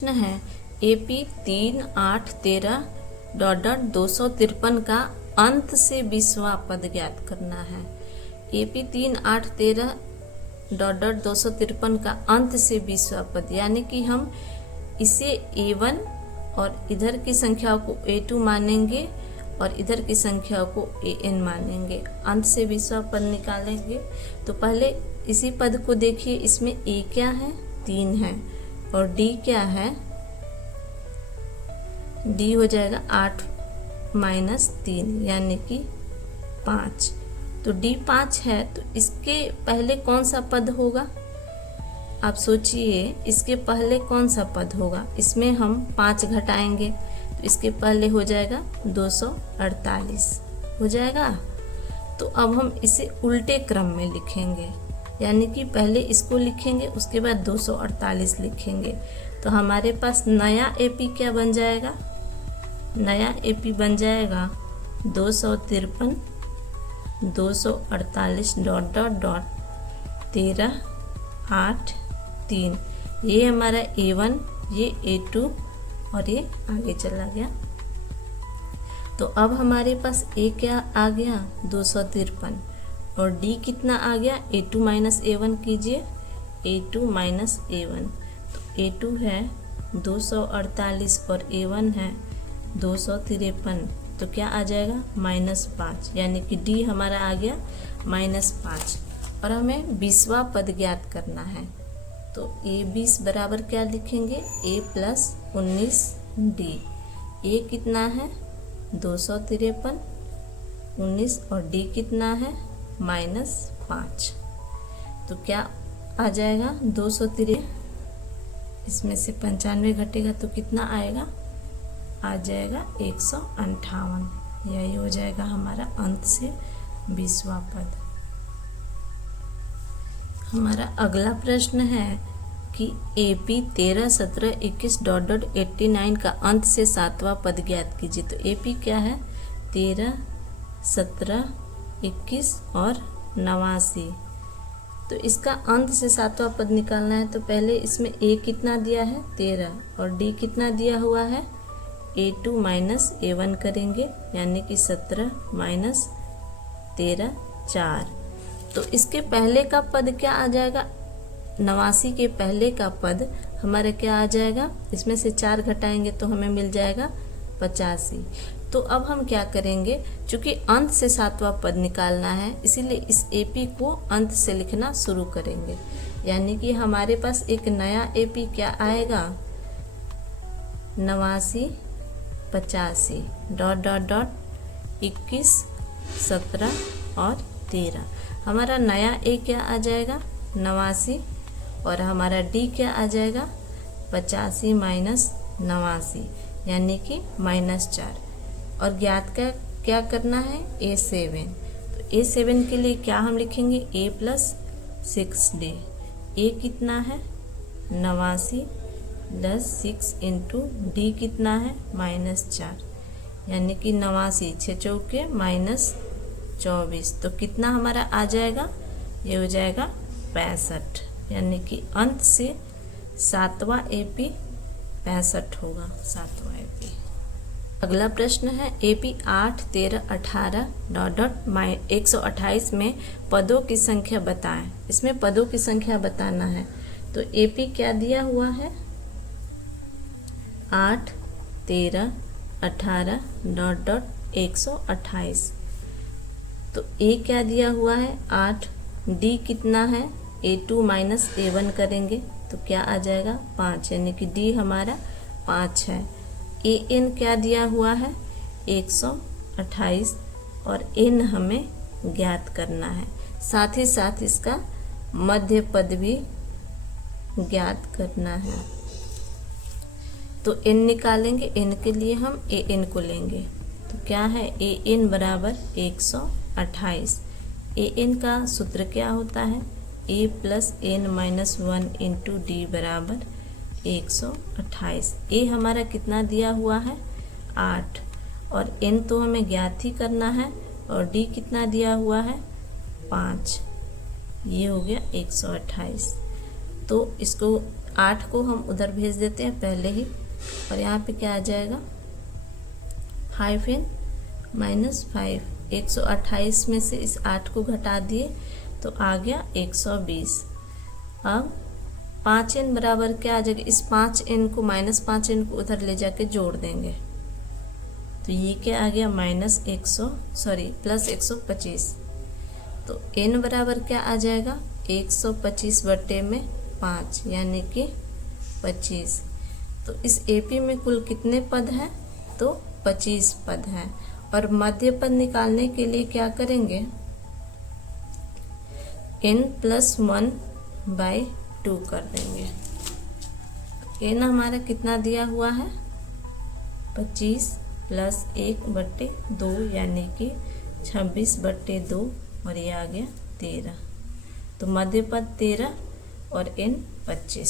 प्रश्न है AP 3, 8, 13 dot dot 253 का अंत से 20वां पद ज्ञात करना है। AP 3, 8, 13 डॉट डॉट 253 का अंत से 20वां पद, यानी कि हम इसे A1 और इधर की संख्याओं को A2 मानेंगे और इधर की संख्याओं को AN मानेंगे। अंत से 20वां पद निकालेंगे तो पहले इसी पद को देखिए, इसमें A क्या है, 3 है और D क्या है, D हो जाएगा 8 माइनस 3 यानी कि 5। तो D 5 है तो इसके पहले कौन सा पद होगा, आप सोचिए इसके पहले कौन सा पद होगा। इसमें हम 5 घटाएंगे तो इसके पहले हो जाएगा 248 हो जाएगा। तो अब हम इसे उल्टे क्रम में लिखेंगे, यानी कि पहले इसको लिखेंगे उसके बाद 248 लिखेंगे। तो हमारे पास नया AP क्या बन जाएगा, नया AP बन जाएगा 253 248 डॉट डॉट डॉट 13 8 3। ये हमारा A1, ये A2 और ये आगे चला गया। तो अब हमारे पास A क्या आ गया 253 और D कितना आ गया, A2 माइनस A1 कीजिए, A2 माइनस A1। तो A2 है 248 और A1 है 253, तो क्या आ जाएगा -5, यानी कि D हमारा आ गया -5। और हमें 20वां पद ज्ञात करना है। तो A20 बराबर क्या लिखेंगे, A प्लस 19D। A कितना है 253 19 और D कितना है -5। तो क्या आ जाएगा 253, इसमें से 95 घटेगा तो कितना आएगा, आ जाएगा 158। यही हो जाएगा हमारा अंत से 20वां पद। हमारा अगला प्रश्न है कि AP 13, 17, 21 डॉट डॉट 89 का अंत से 7वां पद ज्ञात कीजिए। तो AP क्या है 13, 17, 21 और 89। तो इसका अंत से 7वां पद निकालना है। तो पहले इसमें A कितना दिया है 13 और D कितना दिया हुआ है A2 माइनस A1 करेंगे, यानी कि 17 माइनस 13 4। तो इसके पहले का पद क्या आ जाएगा, 89 के पहले का पद हमारा क्या आ जाएगा, इसमें से 4 घटाएंगे तो हमें मिल जाएगा 85। तो अब हम क्या करेंगे, चूंकि अंत से 7वां पद निकालना है इसीलिए इस AP को अंत से लिखना शुरू करेंगे, यानी कि हमारे पास एक नया AP क्या आएगा 89 85 डॉट डॉट डॉट 21 17 और 13। हमारा नया A क्या आ जाएगा 89 और हमारा D क्या आ जाएगा 85 माइनस 89 यानी कि -4। और ज्ञात का क्या करना है A7। तो A7 के लिए क्या हम लिखेंगे A प्लस 6D। A कितना है 89 प्लस 6 इंटू D कितना है -4, यानी कि 89 6 चौके -24। तो कितना हमारा आ जाएगा, ये हो जाएगा 65, यानी कि अंत से 7वां AP 65 होगा 7वां AP। अगला प्रश्न है AP 8, 13, 18 डॉट डॉट 128 में पदों की संख्या बताएं। इसमें पदों की संख्या बताना है। तो AP क्या दिया हुआ है 8, 13, 18 डॉट डॉट 128। तो A क्या दिया हुआ है 8, D कितना है A2 माइनस A1 करेंगे तो क्या आ जाएगा 5, यानी कि D हमारा 5 है। AN क्या दिया हुआ है 128 और N हमें ज्ञात करना है, साथ ही साथ इसका मध्य पद भी ज्ञात करना है। तो N निकालेंगे, N के लिए हम AN को लेंगे। तो क्या है AN बराबर 128। AN का सूत्र क्या होता है A plus N minus 1 into D बराबर 128। A हमारा कितना दिया हुआ है 8 और N तो हमें ज्ञात ही करना है और D कितना दिया हुआ है 5। ये हो गया 128। तो इसको 8 को हम उधर भेज देते हैं पहले ही, और यहाँ पे क्या आ जाएगा, हाइफन -5। 128 में से इस 8 को घटा दिए तो आ गया 120। अब 5n बराबर क्या आ जाएगा, इस 5n को -5n को उधर ले जाके जोड़ देंगे तो ये क्या आ गया, +125। तो n बराबर क्या आ जाएगा, 125 बटे में 5 यानी कि 25। तो इस AP में कुल कितने पद हैं, तो 25 पद हैं। और मध्य पद निकालने के लिए क्या करेंगे, n+1/2 कर देंगे। n हमारा कितना दिया हुआ है, 25 + 1/2 यानी कि 26/2, और ये आ गया 13। तो मध्य पद 13 और n 25।